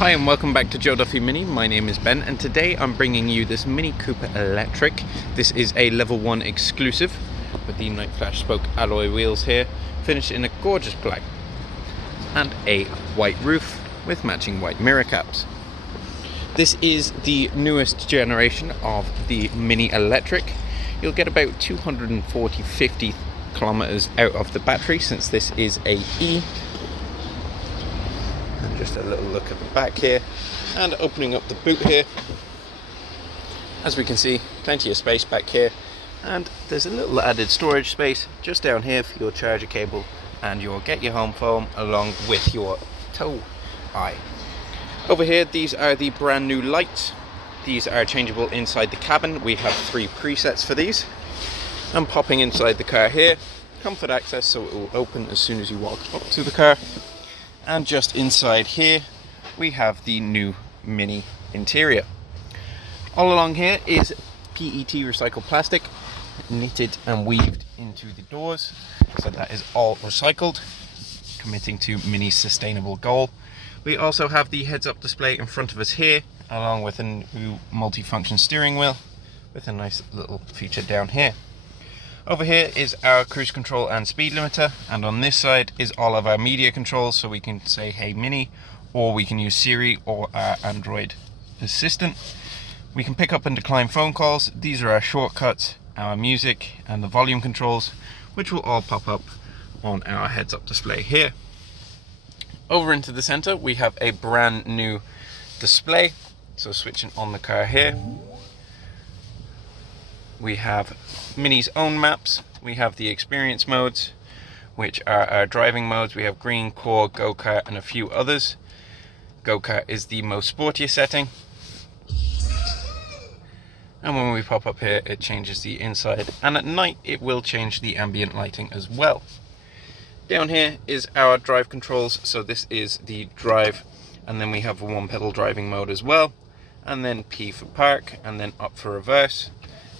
Hi and welcome back to Joe Duffy MINI. My name is Ben and today I'm bringing you this Mini Cooper Electric. This is a level 1 exclusive with the Night Flash spoke alloy wheels here, finished in a gorgeous black and a white roof with matching white mirror caps. This is the newest generation of the Mini Electric. You'll get about 250 kilometers out of the battery since this is a E. And just a little look at the back here, and opening up the boot here, as we can see, plenty of space back here, and there's a little added storage space just down here for your charger cable and your get your home phone along with your tow eye. Over here, these are the brand new lights. These are changeable inside the cabin. We have 3 presets for these. And popping inside the car here, comfort access, so it will open as soon as you walk up to the car. And just inside here we have the new Mini interior. All along here is PET recycled plastic, knitted and weaved into the doors, so that is all recycled, committing to Mini's sustainable goal. We also have the heads-up display in front of us here, along with a new multi-function steering wheel with a nice little feature down here. Over here is our cruise control and speed limiter, and on this side is all of our media controls, so we can say hey Mini, or we can use Siri or our Android assistant. We can pick up and decline phone calls. These are our shortcuts, our music and the volume controls, which will all pop up on our heads-up display here. Over into the center we have a brand new display, so switching on the car here, we have Mini's own maps. We have the experience modes, which are our driving modes. We have green, core, go-kart and a few others. Go-kart is the most sportiest setting. And when we pop up here, it changes the inside, and at night it will change the ambient lighting as well. Down here is our drive controls, so this is the drive, and then we have a 1-pedal driving mode as well, and then P for park, and then up for reverse.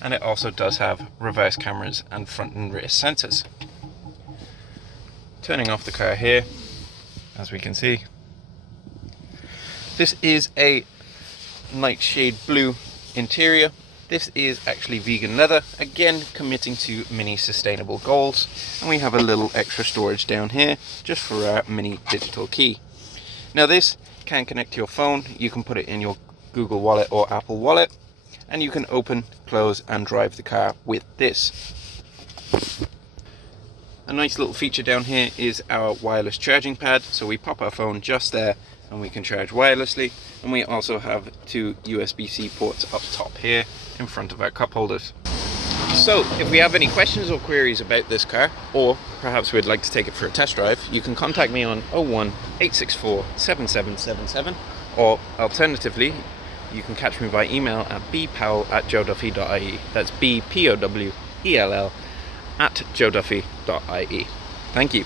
And it also does have reverse cameras and front and rear sensors. Turning off the car here, as we can see, this is a nightshade blue interior. This is actually vegan leather, again committing to Mini sustainable goals. And we have a little extra storage down here just for our Mini digital key. Now this can connect to your phone. You can put it in your Google Wallet or Apple Wallet, and you can open, close and drive the car with this. A nice little feature down here is our wireless charging pad, so we pop our phone just there and we can charge wirelessly. And we also have 2 USB-C ports up top here in front of our cup holders. So if we have any questions or queries about this car, or perhaps we'd like to take it for a test drive, you can contact me on 01864 7777, or alternatively you can catch me by email at bpowell@joeduffy.ie. That's BPOWELL at joeduffy.ie. Thank you.